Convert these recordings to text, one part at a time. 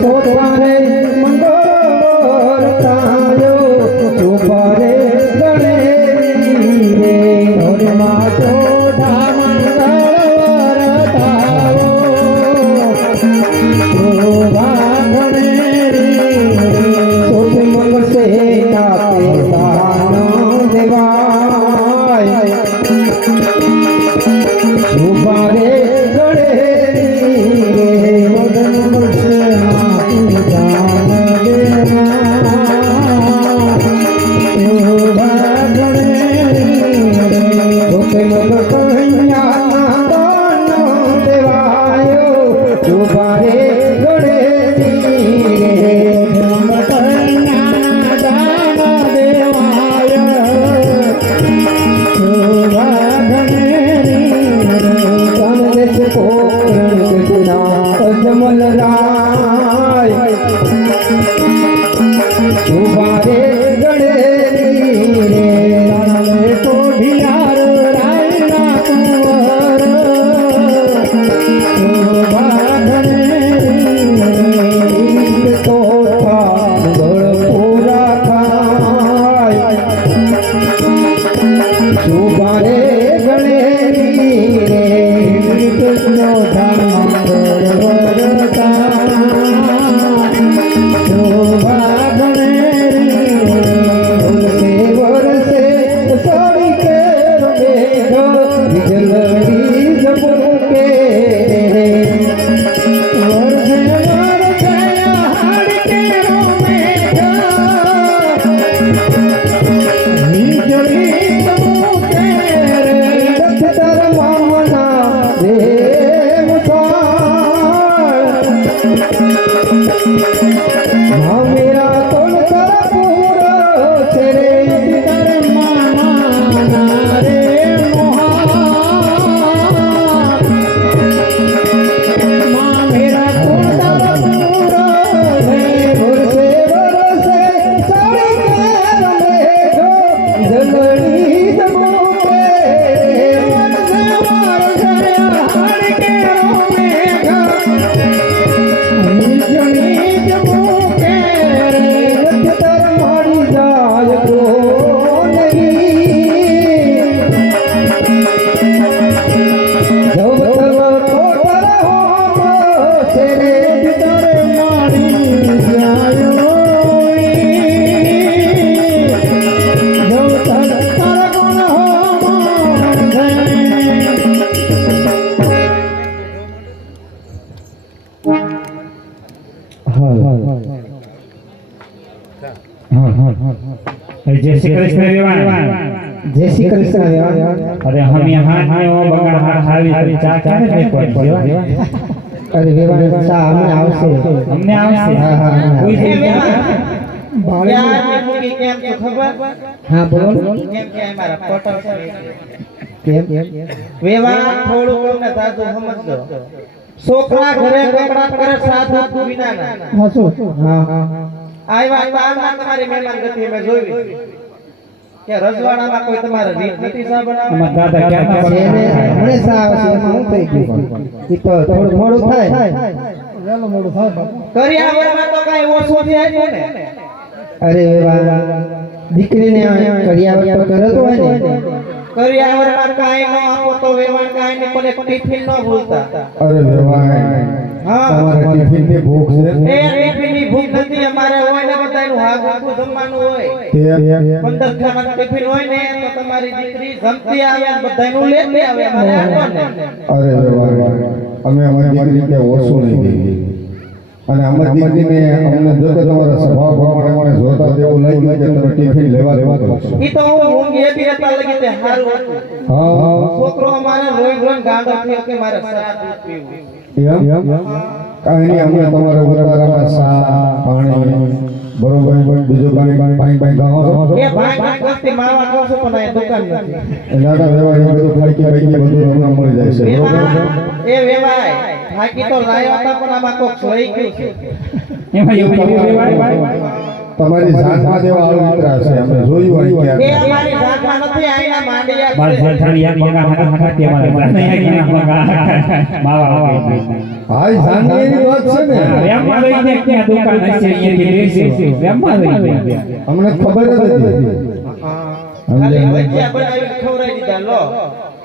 સોપારે મંગળ તાયો સુપારે ગણેરી રે ઓરમાં ચોધા મંગળ તાયો શોભા ગણેરી સોત મંગળ સે કાપે દાન દેવાય સુપારે जय श्री कृष्ण विवान जय श्री कृष्ण विवान अरे हम यहाँ हैं वो बंगाल हावी चा क्या है अरे विवान सा हमने आवसे हां कोई बाळे केम तो खबर हां बोलो केम के हमारा टोटल केम विवान થોડું કોને સાધુ સમજજો છોકરા ઘરે કપડા કરે સાધુ વિના ના હાસો હા આયવા તમારી મહેમાન ગતિ મે જોઈ કે રજવાડામાં કોઈ તમારે રીત નથી સા બનાવ અમાર દાદા ક્યાં છે મને સા આવશે હું થઈ ગયું ઈ તો થોડું મોડું થાય વેલો મોડું થાય કરિયાવરમાં તો કાઈ ઓછું થાય ને અરે વાહ દીકરીને કરિયાવર તો કરતો હોય ને કરિયાવરમાં કાઈ ન આપો તો વેવાણ કાઈ ને પણ ટિફિન ન ભૂલતા અરે વેવાણ હા તમારે ટિફિન ની ભૂખ છે એ ટિફિન ની ભૂખ નથી અમારે હોય ને બધાનું હાગું જમવાનું હોય તે 15 ખાના ટિફિન હોય ને તો તમારી દીકરી જમતી આવે બધાનું લેતી આવે અમારે આપોને અરે વેવાણ અમે અમારી દીકરી કે ઓછું નહીં દેવી અને અમારી દીકરીને અમને જો કે તમારા સ્વભાવ પ્રમાણે મને જોતા તેવું લાગ્યું કે તમે ટિફિન લેવા કરશો ઈ તો હું એ બી હતા લગી તે હારું હતું હા છોકરો અમારે રોઈ રોઈ ગાંડો થયો કે મારે સા દૂધ પીવું એમ કાંઈ નહીં અમે તમારા ઉતારામાં સા પાણી બરોબર બીજું પાણી ગાવો એ ભાઈ કસ્તી માવા કહો છો પણ આ દુકાન નથી એ નાના વેવાણ બધું ખાઈ કે બધું અમને મળી જાય છે બરોબર એ વેવાય થાકી તો લાયા હતા પણ આમાં કોક લઈ ગયું છે એમાં એવું તમારી જાતમાં દેવા આવિત્રા છે અમે જોયું અહીં એ ક્યાં અમારી જાતમાં નથી આઈના માંડિયા મારા જાણ યાર મંગા હાથા હાથા કે મારા નહીં કે મંગા માવા આવે હા ઈ જાનની વાત છે ને વેમમાં રહીને ક્યાં દુકાન હશે અહીંયાથી લેશું વેમમાં રહીને અમને ખબર જ હતી ખાલી ભજીયા બનાવી ખવડાવી દીધા લો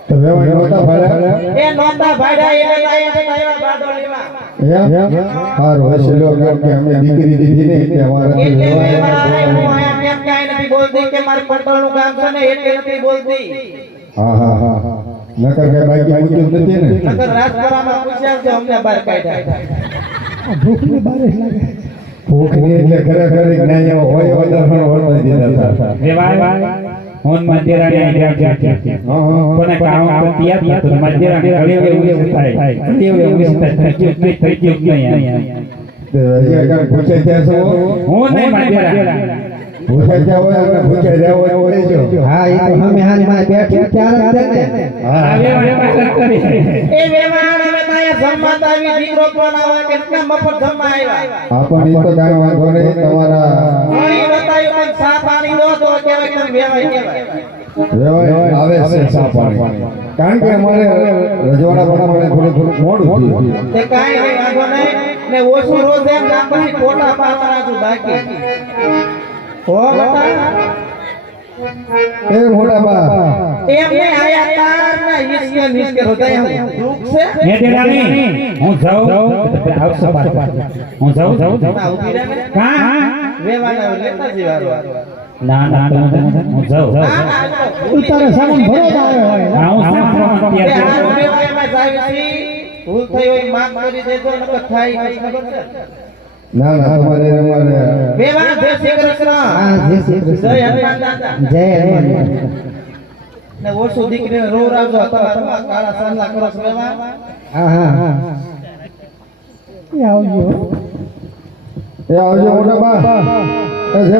તો વેવાઈ નહોતા ભાડ્યા એ નોતા ભાડા એને લાયા બારડોલીમાં હારું હશે લો કેમ કે અમે દીકરી દીધી ને એટલે અમારે એટલે હું આયા કેમ કાઈ નથી બોલતી કે મારે પટોળનું કામ છે ને એટલે નથી બોલતી હા નકર કે બાકી મૂક્યું જ નથી ને નકર રાજપરામાં પૂછ્યા છે અમને બહાર કાઢ્યા ભૂખની બારે લાગે ભૂખની એટલે ખરેખર જ્ઞાન હોય વધારે વળવા દીધા હતા વેવાય હોન મધ્યરાણી આગ્યા છે કોને કામ કરતી તો મધ્યરાણી ઘડી એવું થાય ઘડી એવું થાય થઈ ગયું નહીં તે હજી કાંઈ પૂછે છે શું હું નહીં મધ્યરાણી પૂછે છે હોય અને પૂછે રહ્યા હોય ઓળે જો હા એ તો અમે હાલ માં બેઠી ત્યારે જ ને આ વેવાય કરી એ વેવાણ અમે માયા જમવા આવી દીકરો પણ આવે કેટલા મફત જમવા આવ્યા આપણ ઈ તો કાંઈ વાંધો નહીં તમારા અહીં બતાવ્યું પણ સા પાણી લો તો કહેવાય તમે વેવાય કહેવાય વેવાય આવે છે સા પાણી કારણ કે અમારે રજવાડા પ્રમાણે થોડું મોડું થયું તે કાઈ નહીં વાંધો નહીં ને ઓછું રોજ એમ કામ પછી ફોટા પાડવાના છું બાકી હો બતા એ મોટા બા એમને આયા તારના ઈશ્વર નિષ્કે હૃદય દુઃખ છે મધ્યરાણી હું જાઉં આવશે પાછો હું જાઉં ના ઉભી રહે કા વેવાના લેતા જીવારો ના હું જાઉં ઉતારે સામાન ભરો જ આવે હોય હા હું સામાન તે તૈયાર હારું વેવાયમાં જાવી છી ભૂલ થઈ હોય માફ કરી દેજો નકર થાય ખબર છે ના તમારે અમારે વેવા જય શ્રી કૃષ્ણ હા જય શ્રી કૃષ્ણ જય હનુમાન દાદા જય હનુમાન ને ઓછું દીકરીને રો રાખજો તમારા કાળા સાંજલા કરો છો વેવા હા એ આવજો એ આવજો મોટા બા એ જય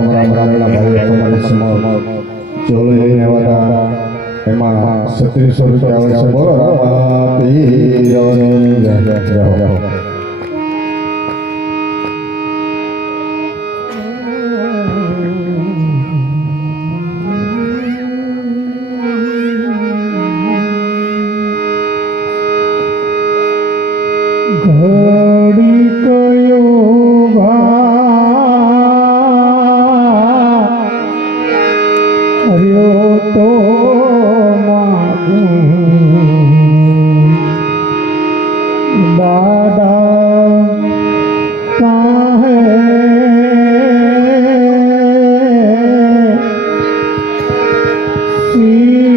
અમારા ભાઈ તમારી સમોર ચોલો લઈને આવ્યા એમાં 3600 રૂપિયા આવે છે બોલો રામા પીરને જાઓ ઘડી કયો હર્યો તો દાદા કાહે શીખ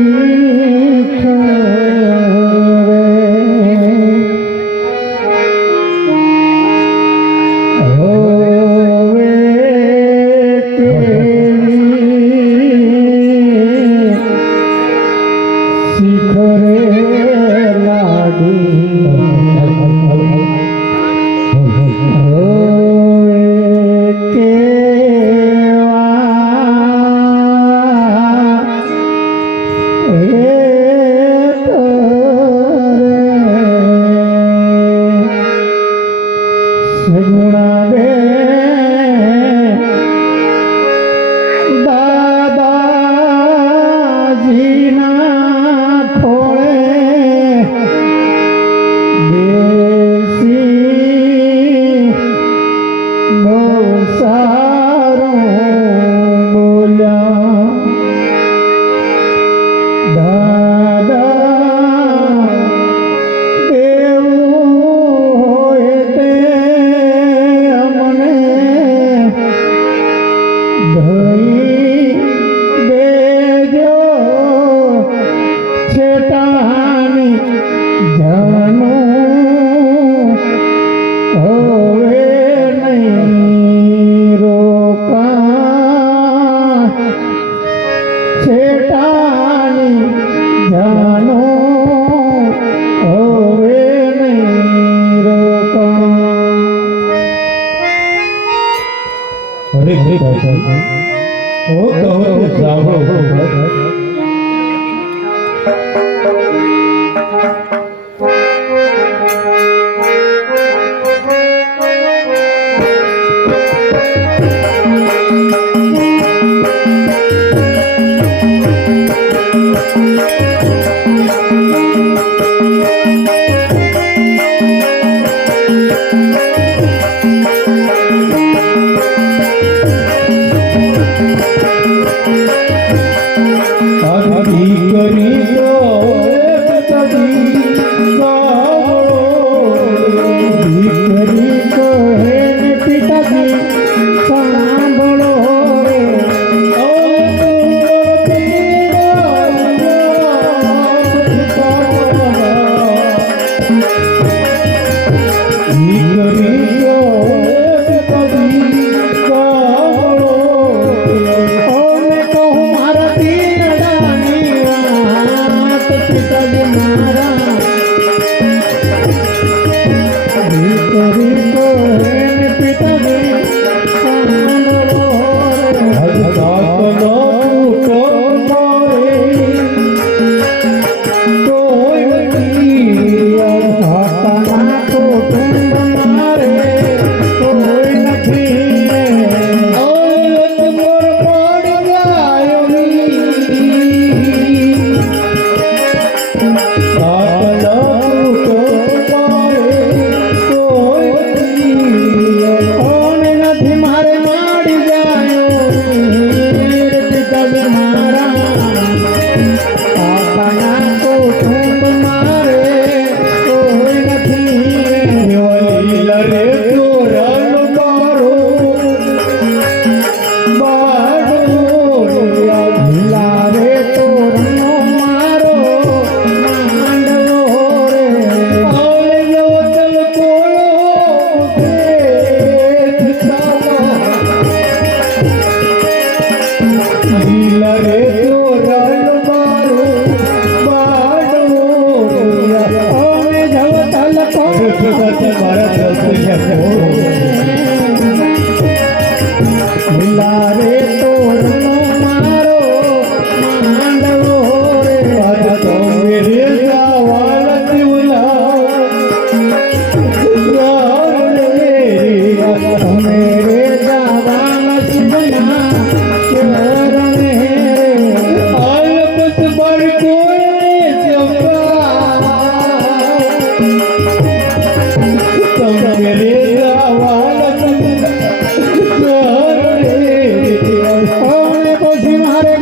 હા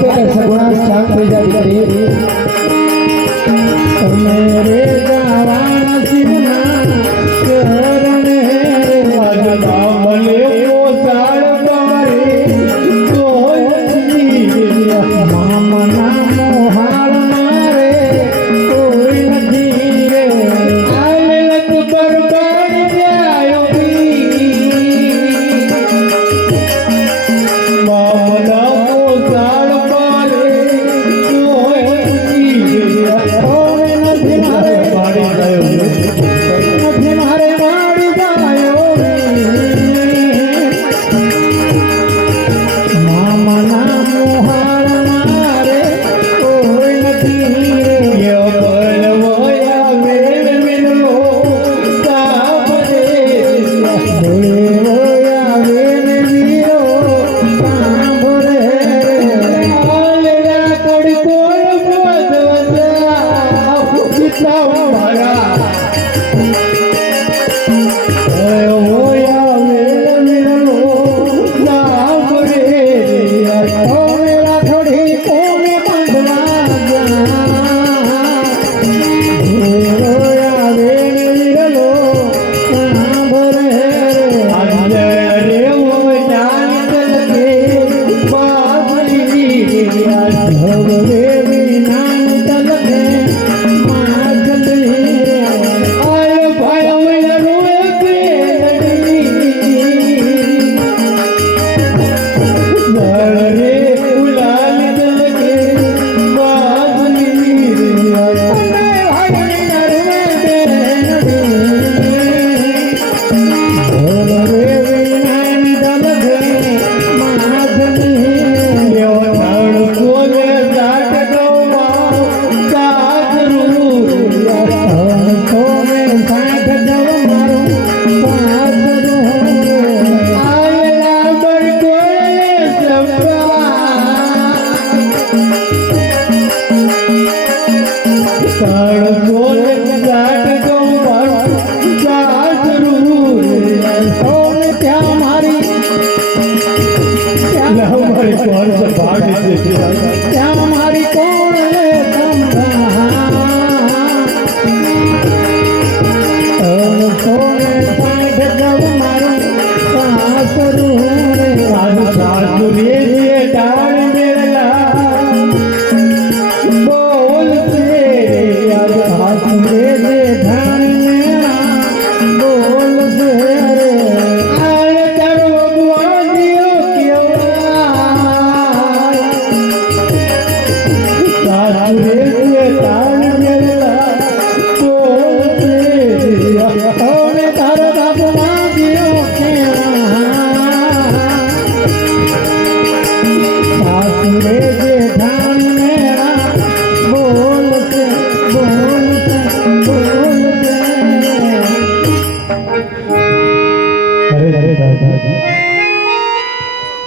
બેટા સગુણા શાંત થઈ જા દીકરી મેરે ગાવાના સિરના શરણ હે આજના મલે પોસાળ મારે કોઈ મામના મોહાળ મારે કોઈ નથી રે આલત બરબાદ જાયો મામના પોસાળ મારે કોઈ નથી રે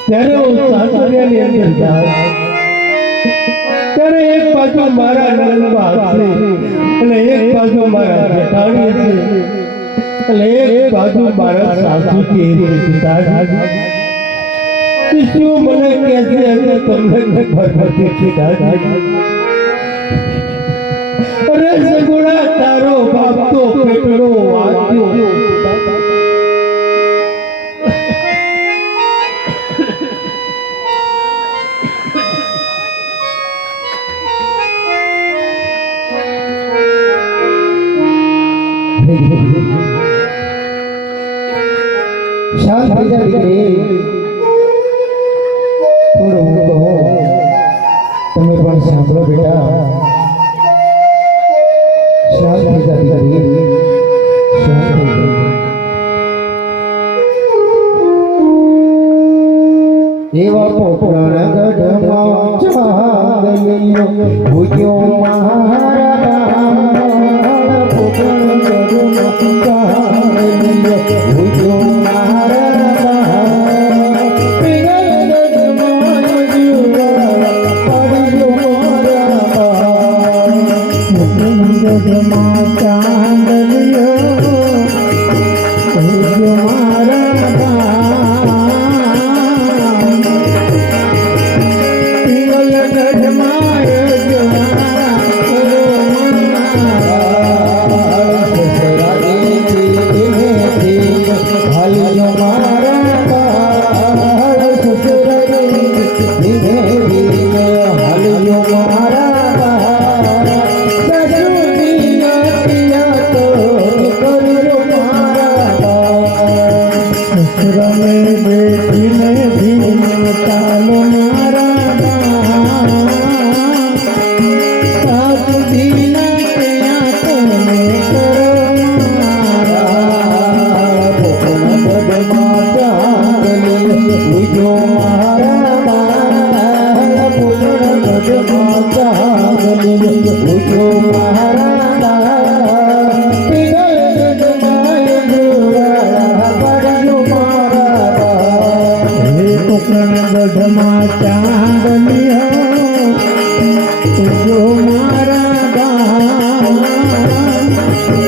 ત્યારે હું સાસરિયાની અંદર જાય ત્યારે એક બાજુ મારા નંદબા છે અને એક બાજુ મારા જેઠાણી છે અને એક બાજુ મારા સાસુજી છે પિતાજી શું મને કહે છે કે તમને ખબર નથી પિતાજી અરે સગુણા તારો બાપ તો પેટનો વાગ્યો શાંત થઈ જા દીકરી થોડું હું કહું તમે પણ સાંભળો બેટા શાંત થઈ જા દીકરી શાંત થઈ જા એવા પોપડાના ગઢમાં ચાંદલીઓ ભૂજ્યો મારા પોપડાના ગઢમાં ચાંદલીઓ ભૂજ્યો ચાંદલિયો મારા ગઢમાં ચાંદલિયો જો મારા ગામ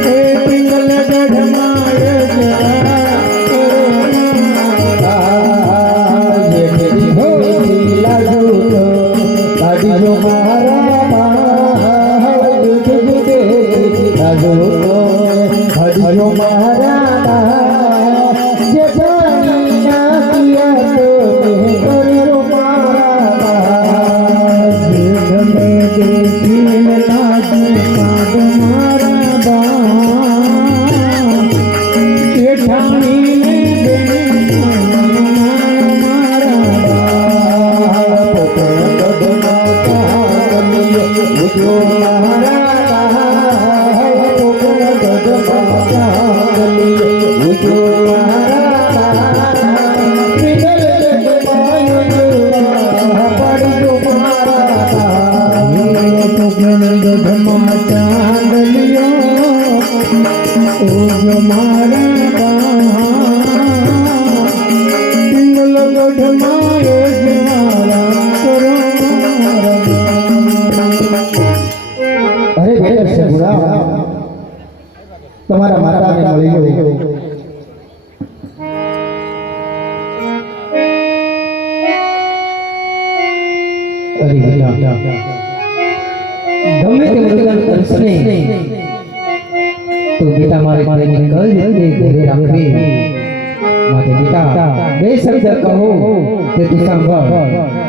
એ પિંગલ ગઢમાં હજો મારા તમારા માતાને મળી ગયો અરે બેટા ગમે તે મુદ્દા કરશે તો બેટા મારે કઈ રીતે ઘરે રાખવી માટે બેટા બે શબ્દ કહો તે તું સાંભળ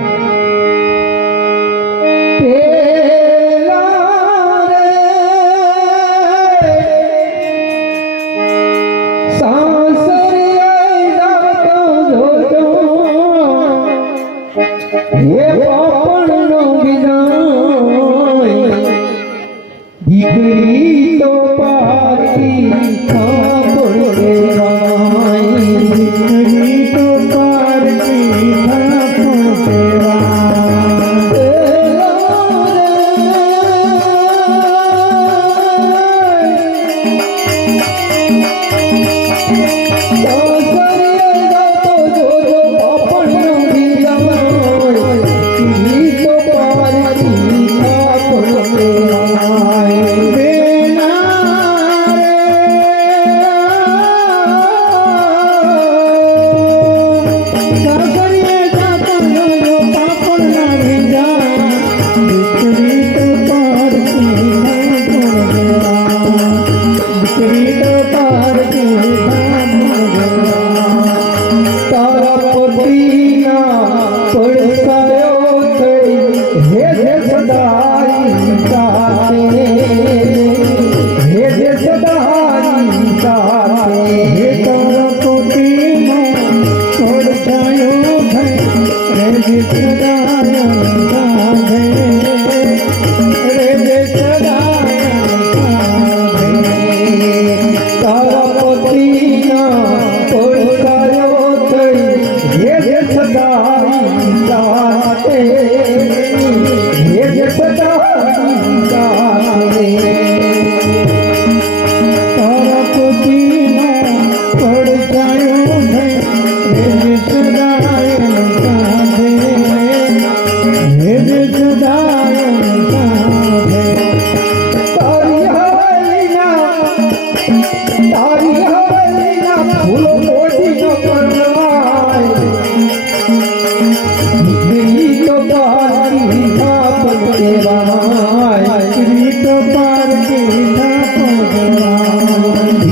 દીકરી તો પારકી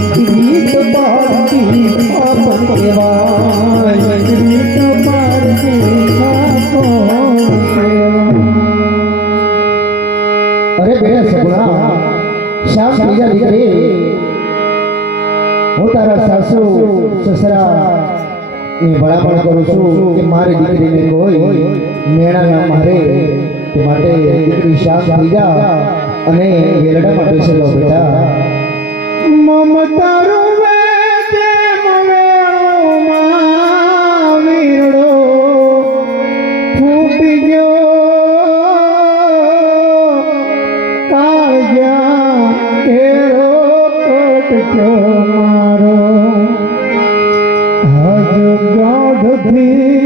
દીકરી તો પારકી અરે બેટા સગુણા શ્યામ ત્રીજા દીકરી હું તારા સાસુ સસરા એ ભલામણ કરું છું કે મારી દીકરીને કોઈ મેળા ના મારે તે માટે દીકરી શ્યામ ત્રીજા અને વેલડામાં બેસેલો બેટા મમતારો મારો હજ ગાઢથી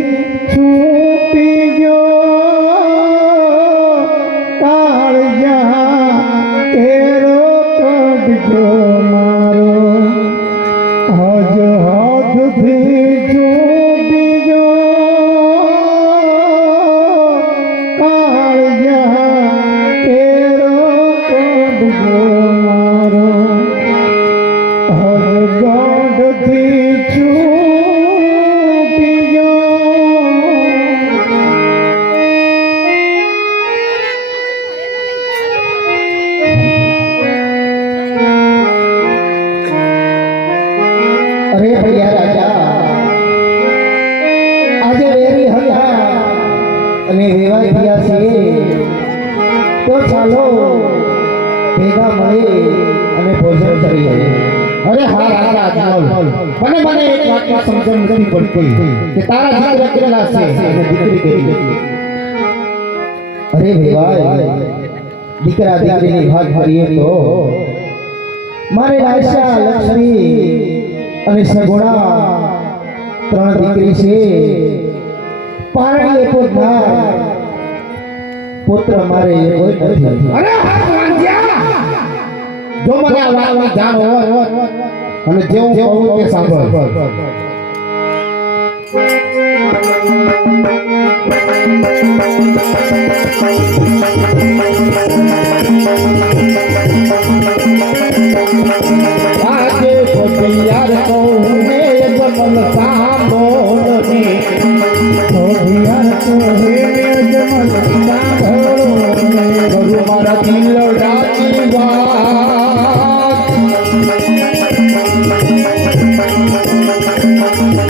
અને વેવાઈ થયા છીએ તો ચાલો ભેગા મળી અને ભોજન કરીએ. અરે હા રાજા મને એક વાતની સમજણ નથી પડતી કે તારા દીકરા કેટલા છે અને દીકરી કેટલી. અરે વેવાઈ, દીકરા દીકરીની વાત કરીએ તો મારે આયશા, લક્ષ્મી અને સગુણા 3 દીકરી છે. પારણી એકો ના પુત્ર મારે એકો નથી. અરે હા વાંજ્યા, જો મને આ વાતની જાણ હોય અને જેવું કહું તે સાંભળ. આજે ખોડિયાર કહું ને જમલ સાંભળો ને, ખોડિયાર કહું ને જમલ સાંભળો ને, કરું મારા દિલડાની વાત.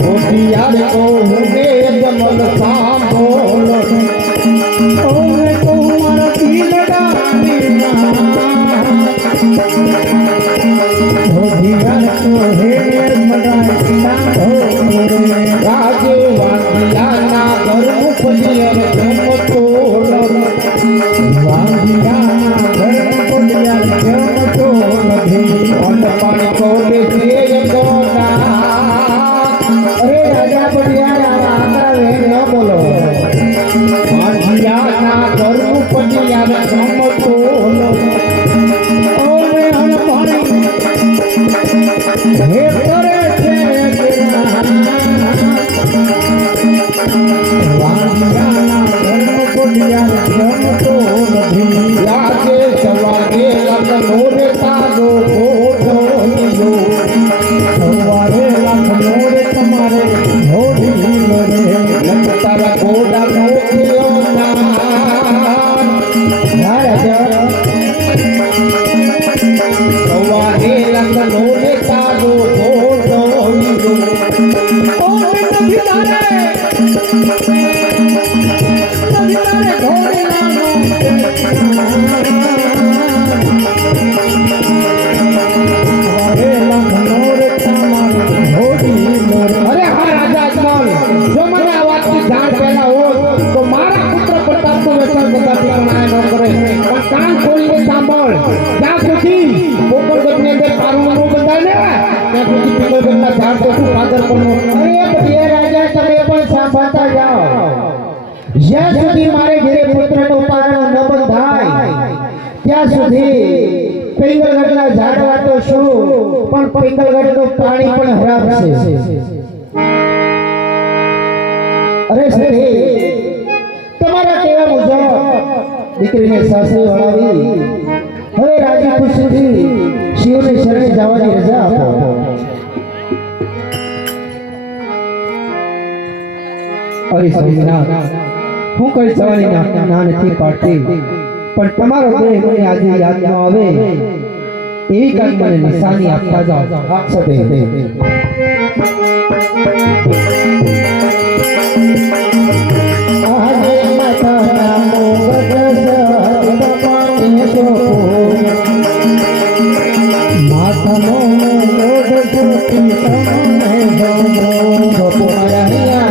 ખોડિયાર કહું ને જમલ સાંભળો ને, ઓરે કહું મારા દિલડાની રાજવાંગિયાના ઘરનું ખોડિયાર જમતો વાંગિયાના ઘરનું ખોડિયાર જમતો નથી. અન્ન પાણી કોલે છે ગોના. અરે રાજા પડિયાર, આવા આકરા વેણ ન બોલો. વાંગિયાના ઘરનું ખોડિયાર જમતો ઓરે અન્ન પાણી હે કરે છે વાંગિયાના ઘરનું ખોડિયાર જમતો નથી. લાગે સવારે લગ્નો રે તારો ફોટો લીધો, સવારે લગ્નો રે તમારે હોડી રે, તારા ગોડા મોકલ્યો ના. રાજા સવારે લગ્નો રે તારો ફોટો લીધો, ઓરે નથી તારે ઘોડે અરે હા રાજા અજમલ, જો મને આ વાતની જાણ પહેલા હોત તો મારા પુત્ર પ્રતાપનું વ્યસન કદાપી પણ આ ન કરે. પણ કાન ખોલીને સાંભળ, જ્યાં સુધી પોકળગઢની અંદર પારણું ન બંધાય ને ત્યાં સુધી પિંગલગઢના ઝાડ તો શું પાદર પણ. અરે પડિયાર રાજા, તમે પણ સાંભળતા જાઓ. જ્યાં સુધી મારે ઘરે પુત્રનું પારણું ન બંધાય ત્યાં સુધી પિંગલગઢના ઝાડવા તો શું, પણ પિંગલગઢનું પાણી પણ હરાવશે. અરે સખી, તમારા કહેવા મુજબ દીકરીને સાસરે વળાવી હવે રાજી ખુશીથી શિવને શરણે જવાની રજા આપો. અરે સ્વામિનાથ, હું કઈ જવાની ના નથી પાડતી, પણ તમારો દેહ મને આજે યાદ ન આવે એવી કાંઈક મને નિશાની આપતા જાઓ. સતે આજે માતાના મોગસ પાણી સોપો, માતાનો મોગસ તમને ગમો, ગોપરાયા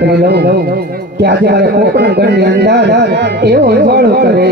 કરી લઉં કે આજે મારે કોકણ ગણની અંદર એવો ઉજવાળો કરે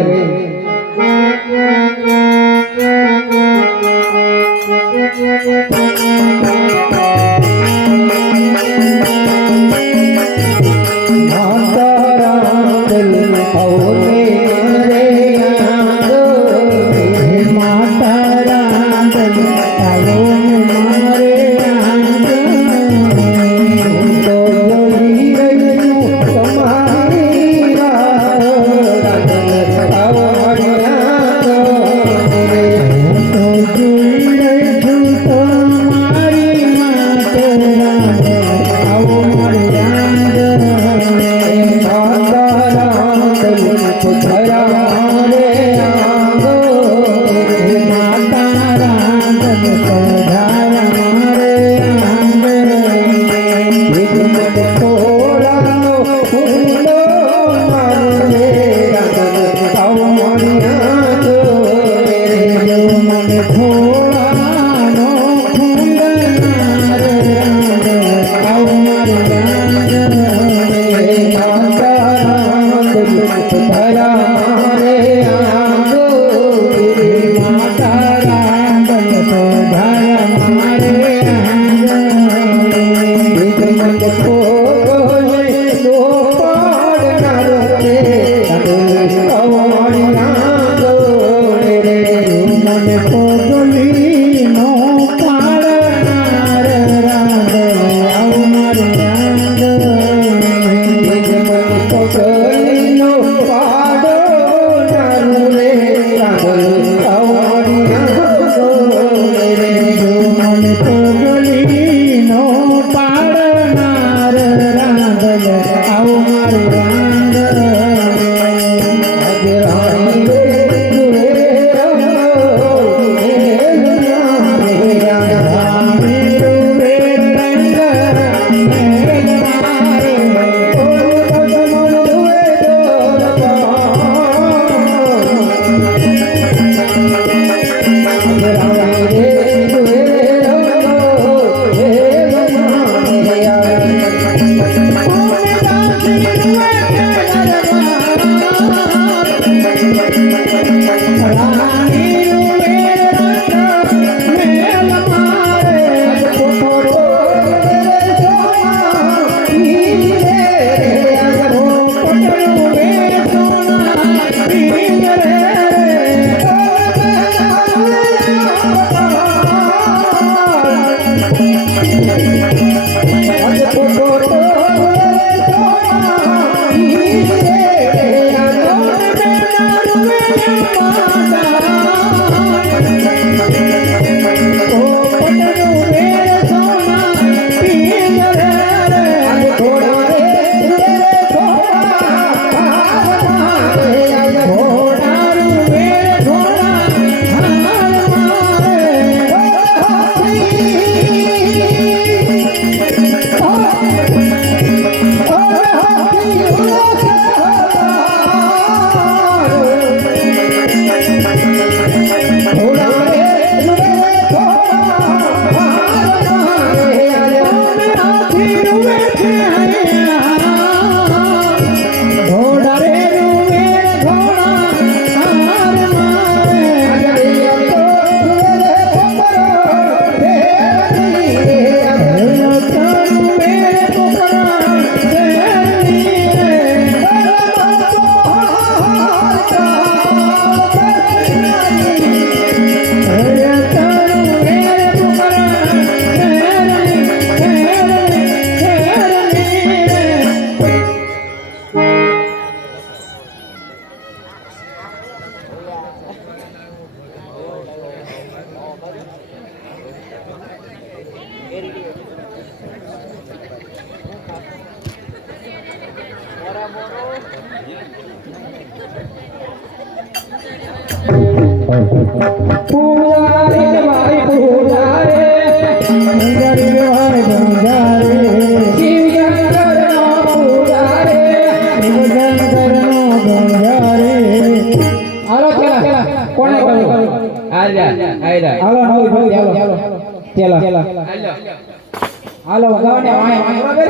હાલો વગાવને વાય બરાબર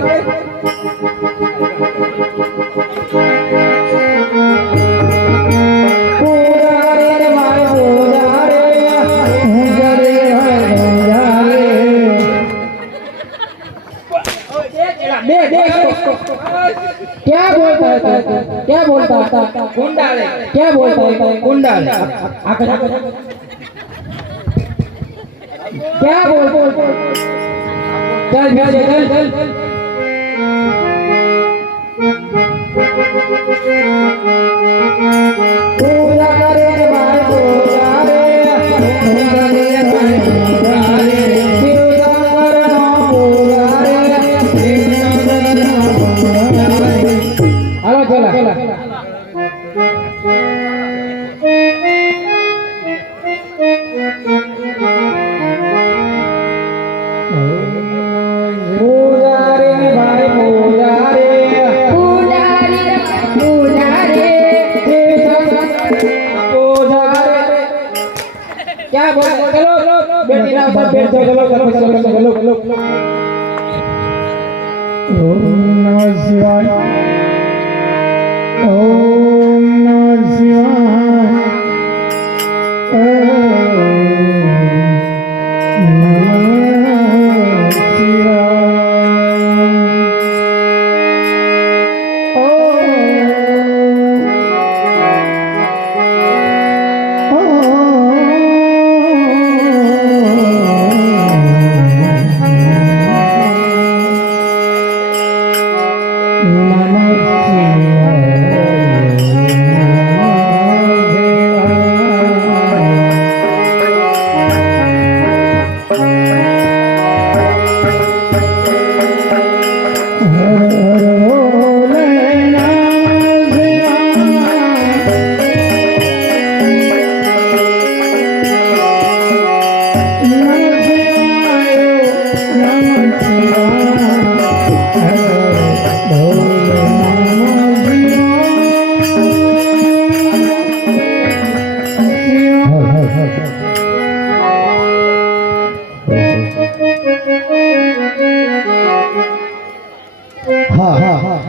પૂજારે માય પૂજારે પૂજારે क्या बोलता है क्या बोलता है કુંડાળે क्या बोलता है કુંડાળે आकर क्या बोलता चल चल चल पूजा करे भाई पूजा रे पूजा रे भाई पूजा रे पूजा करना पूजा रे हेलो चला चला पूजा रे भाई पूजा रे पूजा रे पूजा रे पूजा रे क्या बोल चलो बेटी ना सब बैठ जाओ चलो चलो चलो चलो चलो ओम नमः शिवाय ओम नमः शिवाय ओम नमः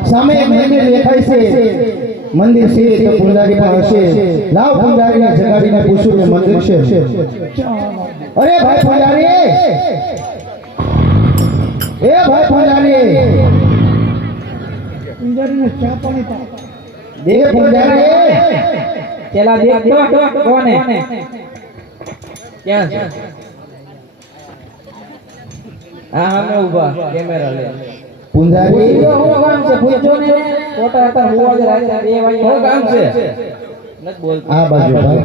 સામે એક મંદિર દેખાય છે મંદિર છે તો પૂજારી પણ હશે લાવ પૂજારીને જગાડીને પૂછું કે મંદિર છે અરે ભાઈ પૂજારી એ ભાઈ પૂજારી પૂજારીને ચા પાણી દે પૂજારી चला देख दो कौन है क्या हाँ हमें उबा कैमरा ले પૂજારી हो काम से पूछो ने फोटो आता हुआ जरा ये भाई हो काम से मत बोल આ બાજુ ભાઈ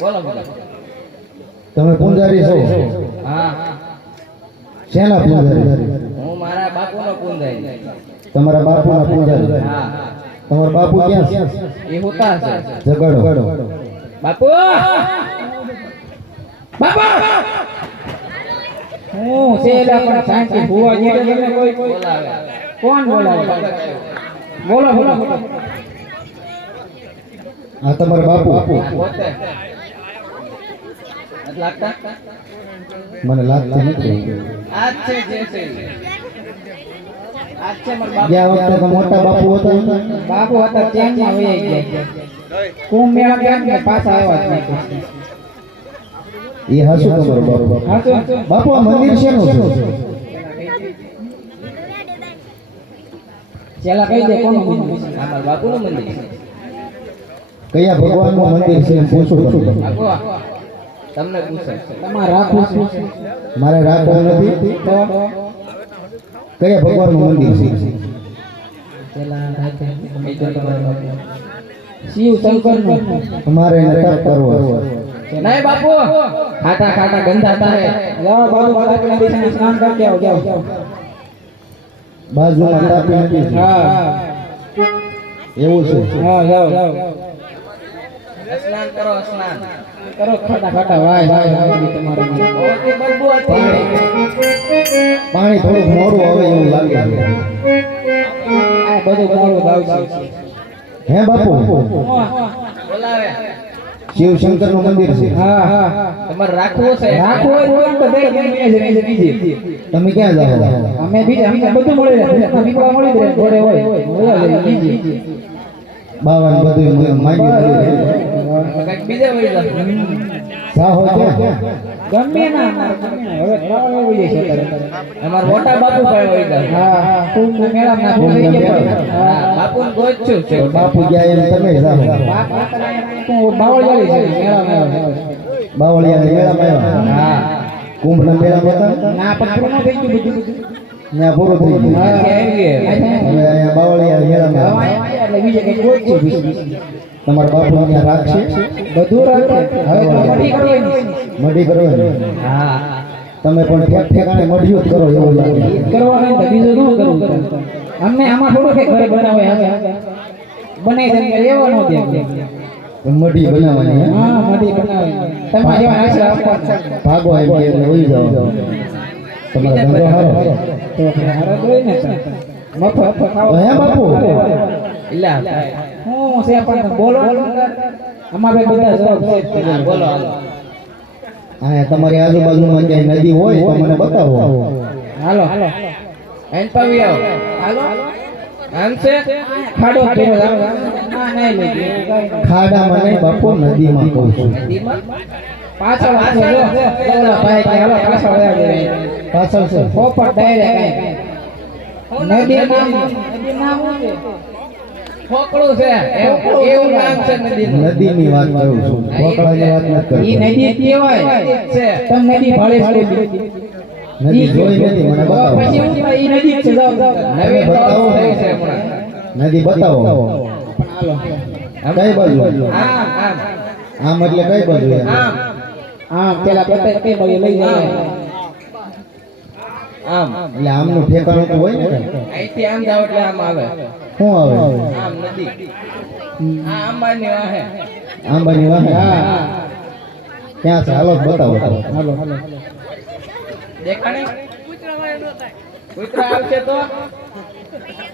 बोलो बोलो તમે પૂજારી છો हाँ શેના પૂજારી હું મારા બાપુનો પૂંજાઈ તમારા બાપુના પૂજારી हाँ તમારા બાપુ ક્યાં છે ये होता है જગાડો बापू बापा હું સેલા પણ શાંતિ હુવા જીતે તમે કોઈ બોલાવે કોણ બોલાવે બોલો બોલો આ તમારા બાપુ પોતે નથી લાગતા મને લાગતું નથી આજ છે જે છે આજ છે મારા બાપુ ગયા વખતે તો મોટા બાપુ હતા બાપુ હતા ચેન્જમાં વહી ગયા કુંભ મેળા ગયા ને પાછા આવ્યા જ નહીં એ હાસુ તમારો બાપુ હા તો બાપુ આ મંદિર શેનું છે ચેલા કહી દે કોનું મંદિર છે અમારા બાપુનું મંદિર છે કયા ભગવાનનું મંદિર છે એમ પૂછું છું બાપુ તમને પૂછે તમારે રાખવું છે મારે રાખવું નથી તો કયા ભગવાનનું મંદિર છે ચેલા રાખે કહી દો તમારા બાપુ શિવ શંકરનું તમારે એને તપ કરવો नहीं बापू खाटा खाटा गंदा तारे जाओ बाबू माता के नदी से स्नान करके आओ जाओ બાજુમાં તાપી નથી हाँ એવું છે हाँ जाओ जाओ स्नान करो खाटा खाटा वाह वाह वाह तुम्हारे में बहुत ही बदबू आती है પાણી થોડું મોડું આવે એવું લાગે છે આ બધું મોરું દાવ છે હે બાપુ બોલાવે શિવશંકર નું મંદિર છે હા હા તમારે રાખવો છે રાખવું હોય તો દરેક જગ્યાએ છે બીજે તમે ક્યાં જાઓ અમે બીજે અમને બધું મળી રહે પીપળા મળી રહે ઘોડે હોય બીજે બાવન બધું માંગી કંઈક બીજે વળી જાઓ. જાઓ ક્યાં ગમે ના હવે ખાવા એવું છે અમારે મોટા બાપુ પાસે વળી જાઓ. હા હા કુંભ મેળા ના કુંભ થઈ મેળા. ગયા હા, બાપુને ગોચ્યું છે તો બાપુ ગયા એમ તમે જાઓ બાવળિયાળી છે મેળા મેળા બાવળિયા મેળામાં આવ્યા હા કુંભના મેળામાં હતા ના પણ પૂરું થઈ ગયું બધું ત્યાં પૂરું થઈ ગયું હા. હવે અહીંયા બાવળિયા મેળામાં આવ્યા. એટલે બીજે કઈ કોઈ છે તમારા બાપુ ત્યાં રાખશે બધું રાખે હવે તો મળી કરવાની મઢી કરવાની હા તમે પણ ઠેક ઠેકાણે મઢિયું જ કરો એવું લાગે કરવાનું તો બીજું શું કરવું અમને આમાં થોડું કઈ ઘરે બનાવે બનાવી દે લેવા ન દે મઢી બનાવવાની હે? હા મળી બનાવે તમારે જેવા આશરા આપવાના ભાગો એમ કે એટલે વહી જાઓ તમારો ધંધો સારો તો હારા જોઈ ને મફત ખાવા હે બાપુ ઇલા હું છે પણ બોલો અમારે બધા જવાબ છે હા, બોલો હાલો. હા તમારી આજુબાજુમાં ક્યાંય નદી હોય તો મને બતાવો હાલો હાલો એન પાવી આવો હાલો આમ છે ખાડો ફેરો ના નહીં લઈ ખાડામાં નહીં બાપુ નદીમાં કહું છું નદીમાં પાછળ પાછળ જો ઓલા ભાઈ કે હાલો પાછળ વયા જાય પાછળ છે પોપટ ડાયરેક્ટ નદી નામ શું છે ફોકળું છે એવું નામ છે નદીનું. નદીની વાત કરું છું ઢોકળાની વાત નથી ઈ કરતો નદી કહેવાય છે તમે નદી ભાળે છે નદી જોઈ નથી મને બતાવો પછી હું કહું, ઈ નદી જ છે જાઓ જાઓ નવી બતાવો. બતાવો થઈ છે હમણાં. નદી બતાવો કઈ બાજુ આમ આમ આમ એટલે કઈ બાજુ એમ? આમ હા પેલા પતા કે ભાઈ લઈ જાય આમ એટલે આમનું ઠેકાણું તો હોય ને અહીંથી આમ જાવ એટલે આમ આવે શું આવે આમ નદી આ અંબાની વાહે આંબાની વાહે હા ક્યાં છે હાલો બતાવો હાલો હાલો દેખાણે કૂતરા આવશે તો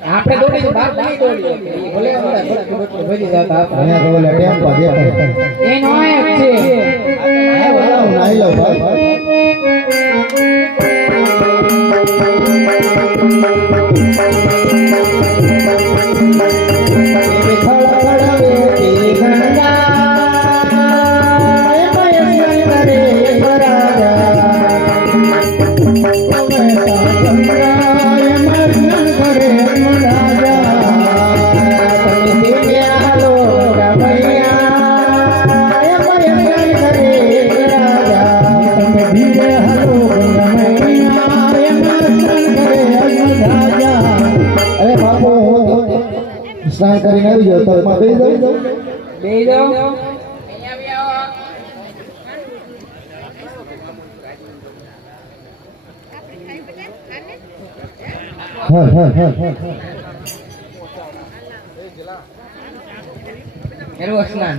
આપણે દોડી બાપ નહીં દોડી ભલે ભજી જતા આપણે અહીંયા તો ઓલા ટેમ્પા દેખાય એનો આ જ છે હાલો, નાઈ લો ભાઈ અરે બાપુ હું તો સ્નાન કરીને આવી જાઉં તો એમાં બેસી જાઉં બેહી જાઓ હા હા હા એનું સ્નાન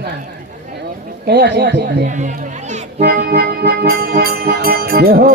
કયા છે જે હો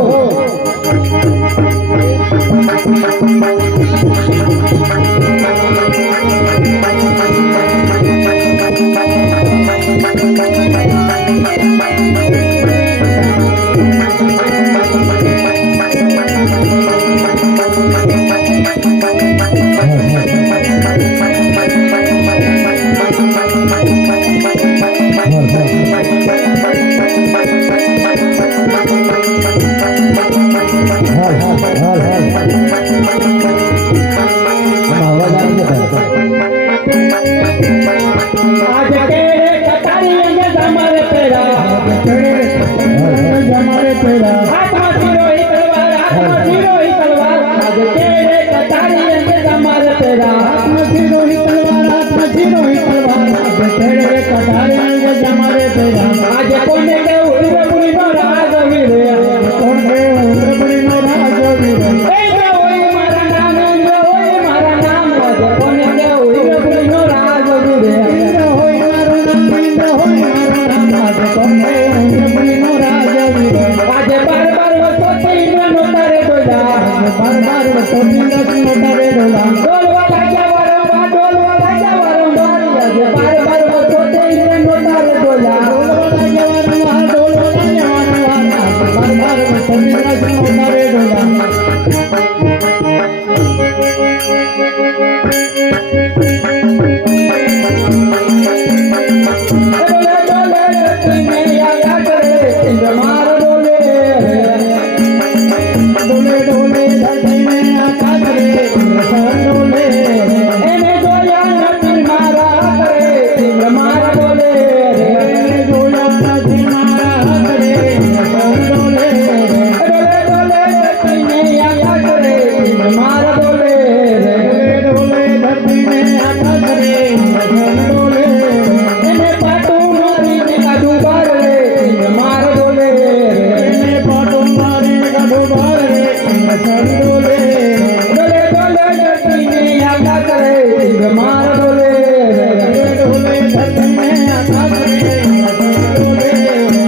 આજે